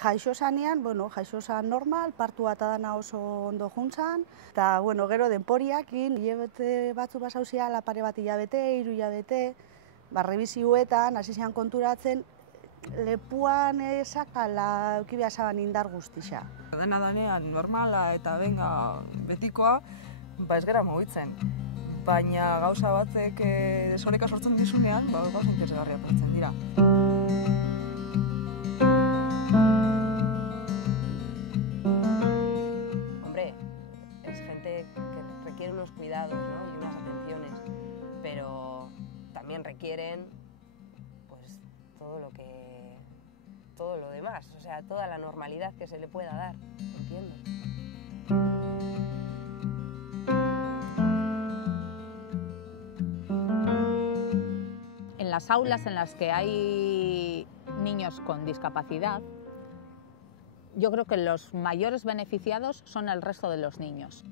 Jaixo zanean, jaixo zan normal, partua eta dana oso ondo juntzan, eta gero denporiakin, hilabete batzu basauzia, pare bat hilabete, 3 hilabete, rebizioetan, hasi zean konturatzen, lepuan esakala eukibia zaban indar guztixa. Dena danean normala eta benga betikoa, ez gara mugitzen. Baina gauza batzek desoreka sortzen dizunean, gauza interesgarria pertzen dira. Hombre, es gente que requiere unos cuidados, ¿no? Y unas atenciones, pero también requieren pues todo lo demás, o sea, toda la normalidad que se le pueda dar, entiendo. En las aulas en las que hay niños con discapacidad, yo creo que los mayores beneficiados son el resto de los niños.